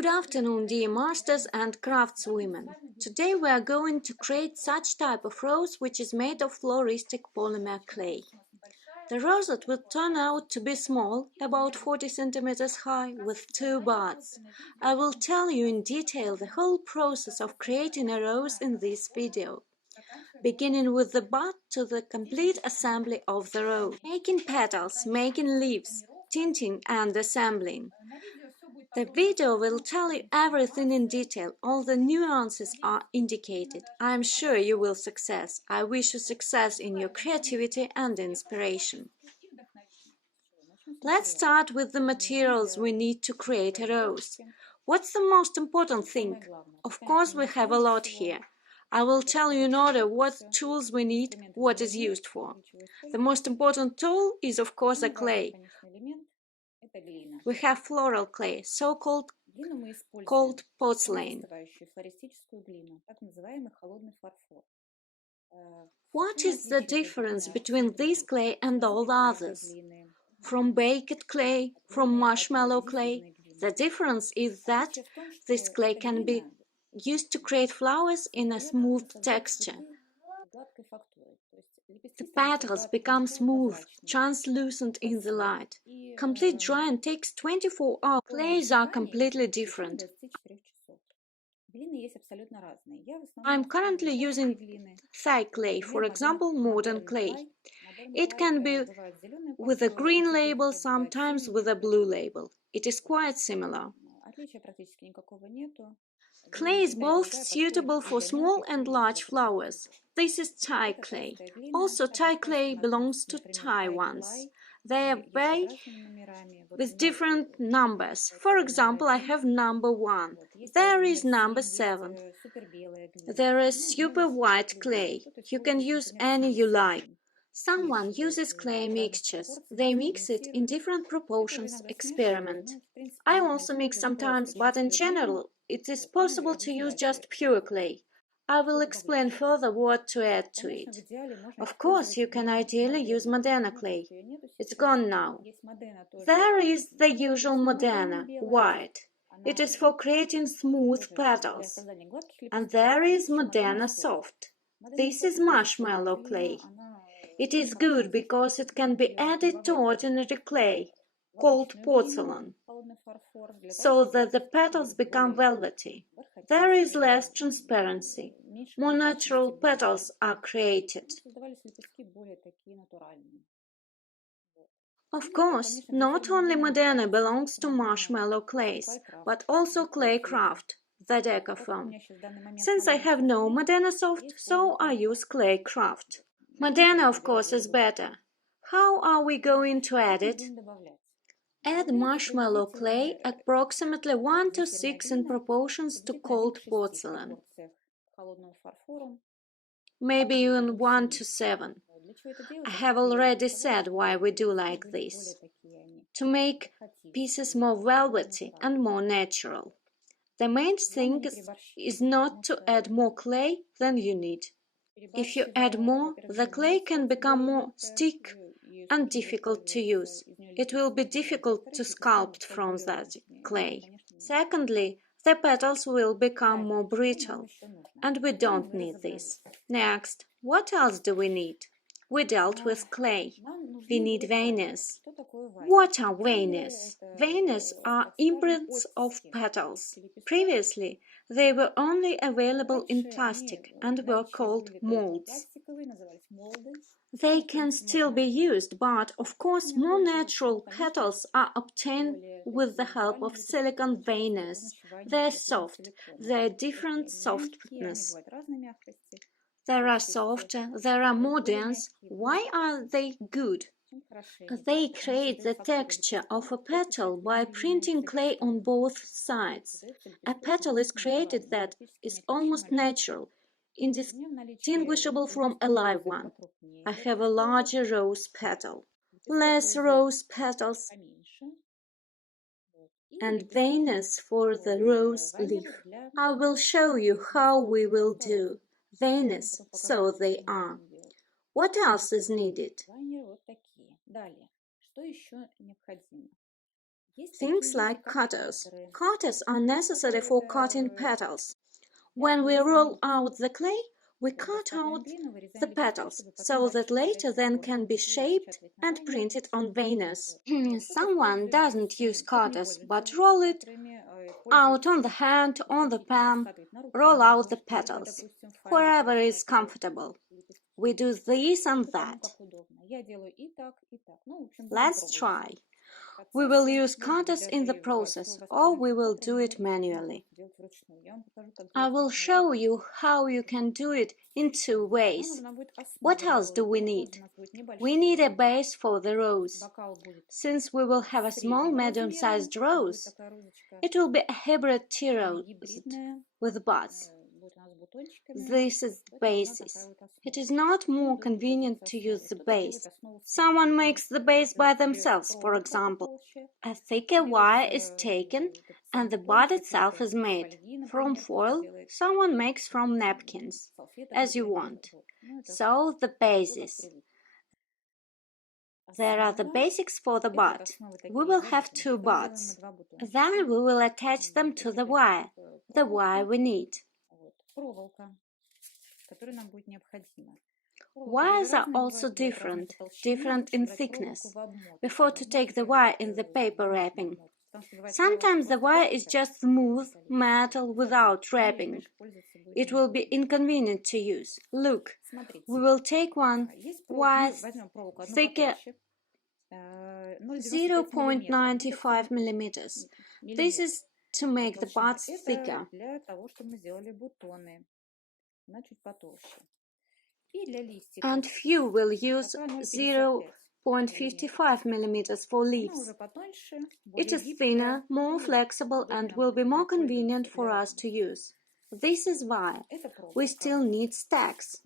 Good afternoon, dear masters and craftswomen. Today we are going to create such type of rose which is made of floristic polymer clay. The rosette will turn out to be small, about 40 centimeters high, with 2 buds. I will tell you in detail the whole process of creating a rose in this video, beginning with the bud to the complete assembly of the rose. Making petals, making leaves, tinting and assembling. The video will tell you everything in detail. All the nuances are indicated. I am sure you will succeed. I wish you success in your creativity and inspiration. Let's start with the materials we need to create a rose. What's the most important thing? Of course, we have a lot here. I will tell you in order what tools we need, what is used for. The most important tool is, of course, a clay. We have floral clay, so-called porcelain. What is the difference between this clay and all others? From baked clay, from marshmallow clay, the difference is that this clay can be used to create flowers in a smooth texture. The petals become smooth, translucent in the light. Complete drying takes 24 hours. Clays are completely different. I'm currently using Thai clay, for example, modern clay. It can be with a green label, sometimes with a blue label. It is quite similar. Clay is both suitable for small and large flowers. This is Thai clay. Also, Thai clay belongs to Thai ones. They are made with different numbers. For example, I have number 1. There is number 7. There is super white clay. You can use any you like. Someone uses clay mixtures. They mix it in different proportions, experiment. I also mix sometimes, but in general, it is possible to use just pure clay. I will explain further what to add to it. Of course, you can ideally use Modena clay. It's gone now. There is the usual Modena, white. It is for creating smooth petals. And there is Modena soft. This is marshmallow clay. It is good because it can be added to ordinary clay, called porcelain, so that the petals become velvety. There is less transparency. More natural petals are created. Of course, not only Modena belongs to marshmallow clays, but also clay craft, the decaform. Since I have no Modena soft, so I use clay craft. Modena, of course, is better. How are we going to add it? Add marshmallow clay approximately 1 to 6 in proportions to cold porcelain. Maybe even 1 to 7. I have already said why we do like this. To make pieces more velvety and more natural. The main thing is not to add more clay than you need. If you add more, the clay can become more sticky and difficult to use. It will be difficult to sculpt from that clay. Secondly, the petals will become more brittle, and we don't need this. Next, what else do we need? We dealt with clay. We need veinings. What are veinings? Veinings are imprints of petals. Previously, they were only available in plastic and were called molds. They can still be used, but of course more natural petals are obtained with the help of silicone veinings. They are soft, they are different softness. There are softer, there are more dense. Why are they good? They create the texture of a petal by printing clay on both sides. A petal is created that is almost natural, indistinguishable from a live one. I have a larger rose petal, less rose petals, and veinings for the rose leaf. I will show you how we will do veinings so they are. What else is needed? Things like cutters. Cutters are necessary for cutting petals. When we roll out the clay, we cut out the petals so that later then can be shaped and printed on veiners. Someone doesn't use cutters but roll it out on the hand, on the palm, roll out the petals, wherever is comfortable. We do this and that. Let's try. We will use cutters in the process, or we will do it manually. I will show you how you can do it in 2 ways. What else do we need? We need a base for the rose. Since we will have a small medium-sized rose, it will be a hybrid tea rose with buds. This is the basis. It is not more convenient to use the base. Someone makes the base by themselves, for example. A thicker wire is taken and the bud itself is made. From foil, someone makes from napkins, as you want. So the basis. There are the basics for the bud. We will have 2 buds. Then we will attach them to the wire we need. Wires are also different in thickness, before to take the wire in the paper wrapping. Sometimes the wire is just smooth metal without wrapping. It will be inconvenient to use. Look, we will take one wire thicker 0.95 millimeters. This is to make the buds thicker. And few will use 0.55 millimeters for leaves. It is thinner, more flexible and will be more convenient for us to use. This is why we still need stacks.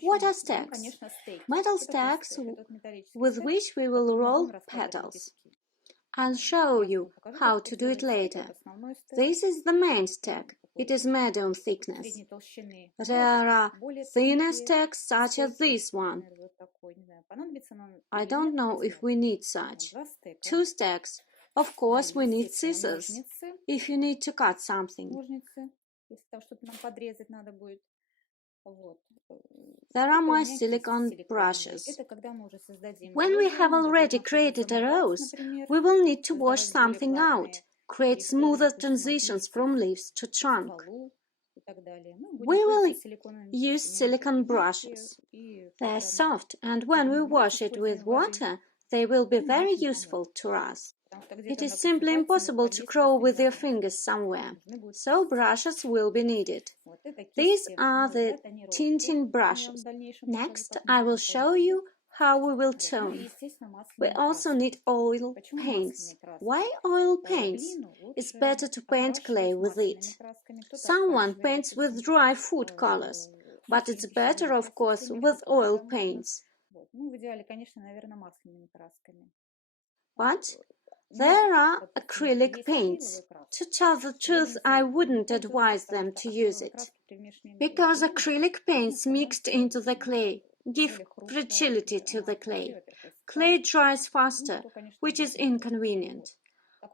What are stacks? Metal stacks with which we will roll petals. I'll show you how to do it later. This is the main stack. It is medium thickness. There are thinner stacks such as this one. I don't know if we need such. 2 stacks. Of course, we need scissors, if you need to cut something. There are my silicone brushes. When we have already created a rose, we will need to wash something out, create smoother transitions from leaves to trunk. We will use silicone brushes. They are soft, and when we wash it with water, they will be very useful to us. It is simply impossible to crawl with your fingers somewhere, so brushes will be needed. These are the tinting brushes. Next, I will show you how we will tone. We also need oil paints. Why oil paints? It's better to paint clay with it. Someone paints with dry food colors, but it's better, of course, with oil paints. But there are acrylic paints. To tell the truth, I wouldn't advise them to use it, because acrylic paints mixed into the clay give fragility to the clay. Clay dries faster, which is inconvenient.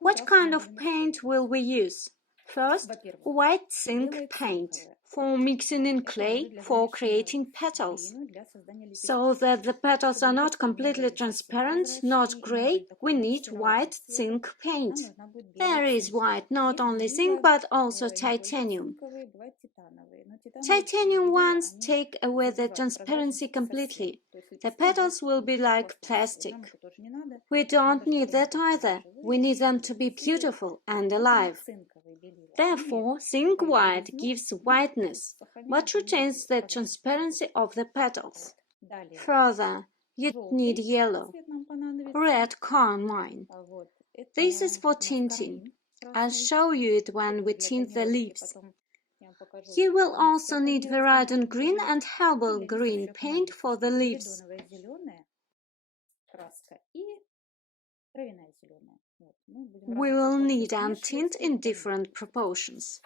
What kind of paint will we use? First, white zinc paint for mixing in clay for creating petals. So that the petals are not completely transparent, not gray, we need white zinc paint. There is white, not only zinc but also titanium. Titanium ones take away the transparency completely. The petals will be like plastic. We don't need that either. We need them to be beautiful and alive. Therefore, zinc white gives whiteness, but retains the transparency of the petals. Further, you need yellow, red carmine. This is for tinting. I'll show you it when we tint the leaves. You will also need Veridon green and herbal green paint for the leaves. We will need and tint in different proportions.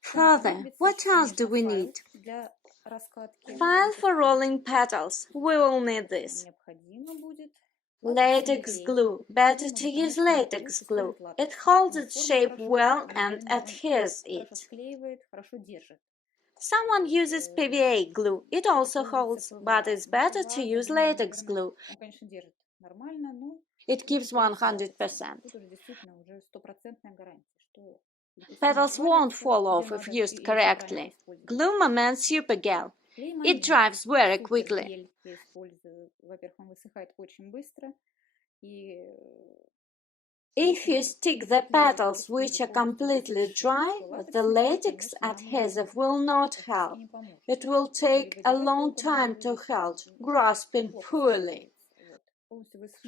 Further, what else do we need? File for rolling petals. We will need this. Latex glue. Better to use latex glue. It holds its shape well and adheres it. Someone uses PVA glue. It also holds, but it's better to use latex glue. It gives 100%. Petals won't fall off if used correctly. Glue Moment Super Gel. It dries very quickly. If you stick the petals which are completely dry, the latex adhesive will not help. It will take a long time to hold, grasping poorly.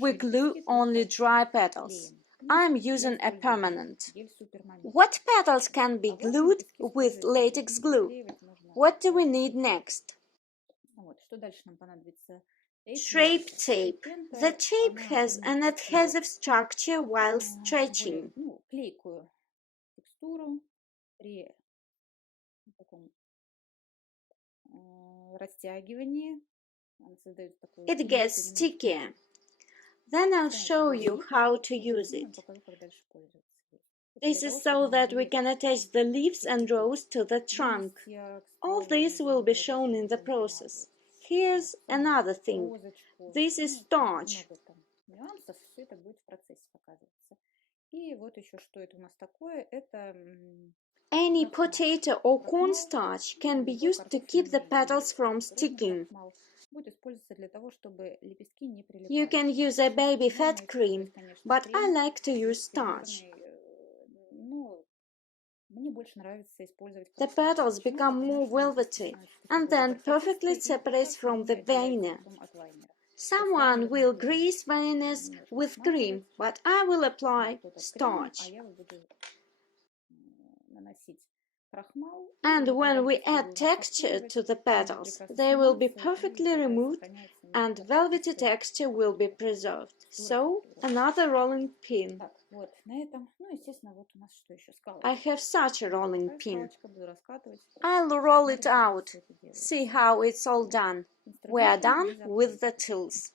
We glue only dry petals. I am using a permanent. What petals can be glued with latex glue? What do we need next? Shape tape. The tape has an adhesive structure while stretching. It gets stickier. Then I'll show you how to use it. This is so that we can attach the leaves and roots to the trunk. All this will be shown in the process. Here's another thing. This is starch. Any potato or cornstarch can be used to keep the petals from sticking. You can use a baby fat cream, but I like to use starch. The petals become more velvety and then perfectly separate from the veneer. Someone will grease veneers with cream, but I will apply starch. And when we add texture to the petals, they will be perfectly removed and velvety texture will be preserved. So, another rolling pin. I have such a rolling pin. I'll roll it out. See how it's all done. We are done with the tools.